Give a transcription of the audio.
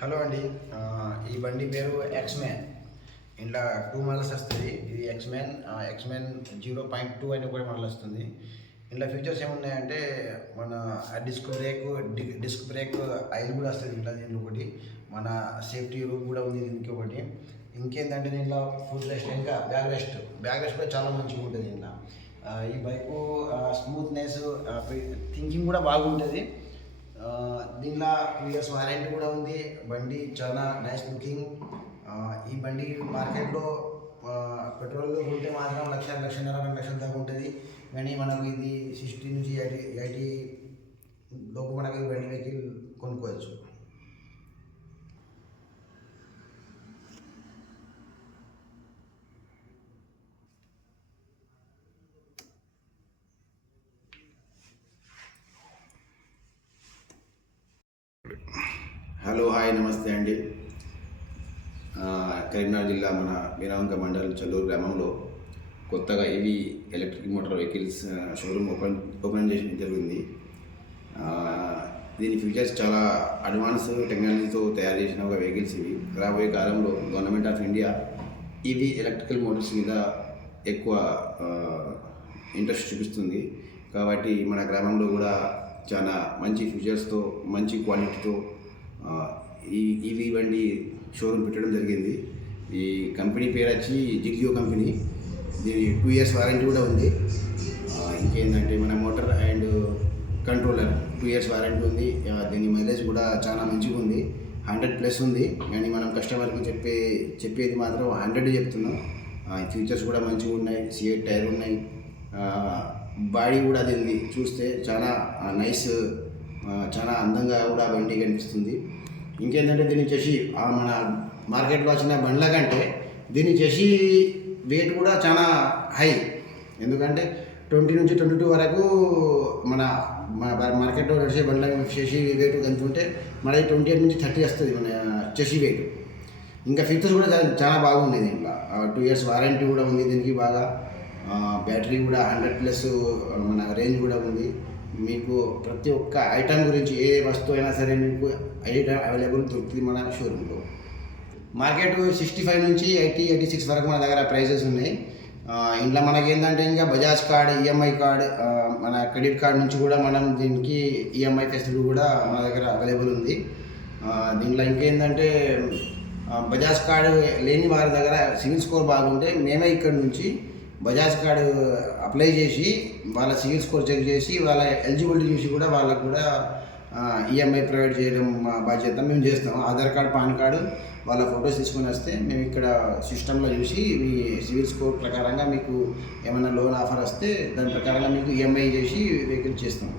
Hello అండి. ఈ బండి పేరు ఎక్స్మెన్ ఇంట్లో టూ మోడల్స్ వస్తుంది. ఇది X men X men zero point two అని కూడా మోడల్ వస్తుంది. ఇంట్లో ఫీచర్స్ ఏమున్నాయంటే మన disc brake disc brake oil కూడా వస్తుంది ఇంట్లో దీంట్లో ఒకటి. మన సేఫ్టీ రూమ్ కూడా ఉంది దీనికి ఒకటి. ఇంకేంటంటే దీంట్లో ఫుడ్ రెస్ట్ ఇంకా బ్యాగ్ రెస్ట్ బ్యాగ్ రెస్ట్ కూడా చాలా మంచిగా ఉంటుంది దీంట్లో ఈ బైకు స్మూత్నెస్ థింకింగ్ కూడా బాగుంటుంది. దీనిలో టూ ఇయర్స్ వారంటీ కూడా ఉంది. బండి చాలా నైస్ లుకింగ్ ఈ బండి మార్కెట్లో పెట్రోల్ ఉంటే మాత్రం లక్ష లక్షన్నర రెండు లక్షల దాకా ఉంటుంది. కానీ మనకు ఇది సిక్స్టీ నుంచి ఎయిటీ ఎయిటీ లోపు మనకు ఈ బండి వెహికల్ కొనుక్కోవచ్చు హలో హాయ్ నమస్తే అండి. కరీంనగర్ జిల్లా మన వీరాంక మండలం చల్లూరు గ్రామంలో కొత్తగా ఇవి electric motor vehicles showroom open open చేయడం జరిగింది. దీని ఫీచర్స్ చాలా అడ్వాన్స్ టెక్నాలజీతో తయారు చేసిన ఒక వెహికల్స్ ఇవి. రాబోయే కాలంలో గవర్నమెంట్ ఆఫ్ ఇండియా ఇవి ఎలక్ట్రికల్ మోటార్స్ మీద ఎక్కువ ఇంట్రెస్ట్ చూపిస్తుంది. కాబట్టి మన గ్రామంలో కూడా చాలా మంచి ఫీచర్స్తో మంచి క్వాలిటీతో ఈ ఈవీ బండి షోరూమ్ పెట్టడం జరిగింది. ఈ కంపెనీ పేరు వచ్చి జిగ్జియో కంపెనీ. దీని టూ ఇయర్స్ వారంటీ కూడా ఉంది. ఇంకేంటంటే మన motor and controller two years warranty ఉంది. దీని మైలేజ్ కూడా చాలా మంచిగా ఉంది. హండ్రెడ్ ప్లస్ ఉంది. కానీ మనం కస్టమర్కి చెప్పే చెప్పేది మాత్రం హండ్రెడ్ చెప్తున్నాం. ఫీచర్స్ కూడా మంచిగా ఉన్నాయి. సిఎట్ టైర్ ఉన్నాయి. బాడీ కూడా దీన్ని చూస్తే చాలా నైస్ చాలా అందంగా కూడా బండి కనిపిస్తుంది. ఇంకేంటంటే దీన్ని చేసి మన మార్కెట్లో వచ్చిన బండ్ల కంటే దీన్ని చేసి వెయిట్ కూడా చాలా హై ఎందుకంటే ట్వంటీ నుంచి ట్వంటీ టూ వరకు మన మార్కెట్లో నడిచే బండ్ల చేసి వెయిట్ ఎంత ఉంటే ట్వంటీ ఎయిట్ నుంచి థర్టీ వస్తుంది మన చేసి వెయిట్ ఇంకా ఫీచర్స్ కూడా చాలా బాగుంది దీంట్లో. టూ ఇయర్స్ వారంటీ కూడా ఉంది దీనికి బాగా. బ్యాటరీ కూడా హండ్రెడ్ ప్లస్ మన రేంజ్ కూడా ఉంది. మీకు ప్రతి ఒక్క ఐటమ్ గురించి ఏ వస్తువు అయినా సరే మీకు ఐటమ్ అవైలబుల్ దొరుకుతుంది మన షోరూంలో మార్కెట్ సిక్స్టీ ఫైవ్ నుంచి ఎయిటీ ఎయిటీ సిక్స్ వరకు మన దగ్గర ప్రైజెస్ ఉన్నాయి. ఇంట్లో మనకి ఏంటంటే ఇంకా బజాజ్ కార్డ్ ఈఎంఐ కార్డ్ మన క్రెడిట్ కార్డ్ నుంచి కూడా మనం దీనికి ఈఎంఐ ఫెసిలిటీ కూడా మన దగ్గర అవైలబుల్ ఉంది. దీంట్లో ఇంకేంటంటే బజాజ్ కార్డు లేని వారి దగ్గర సివిల్ స్కోర్ బాగుంటే మేమే ఇక్కడ నుంచి బజాజ్ కార్డు అప్లై చేసి వాళ్ళ సివిల్ స్కోర్ చెక్ చేసి వాళ్ళ ఎలిజిబిలిటీ చూసి కూడా వాళ్ళకు కూడా ఈఎంఐ ప్రొవైడ్ చేయడం మా బాధ్యత. మేము చేస్తాం. ఆధార్ కార్డు పాన్ కార్డు వాళ్ళ ఫొటోస్ తీసుకొని వస్తే మేము ఇక్కడ సిస్టంలో చూసి మీ సివిల్ స్కోర్ ప్రకారంగా మీకు ఏమైనా లోన్ ఆఫర్ వస్తే దాని ప్రకారంగా మీకు ఈఎంఐ చేసి వెహికల్ చేస్తాం.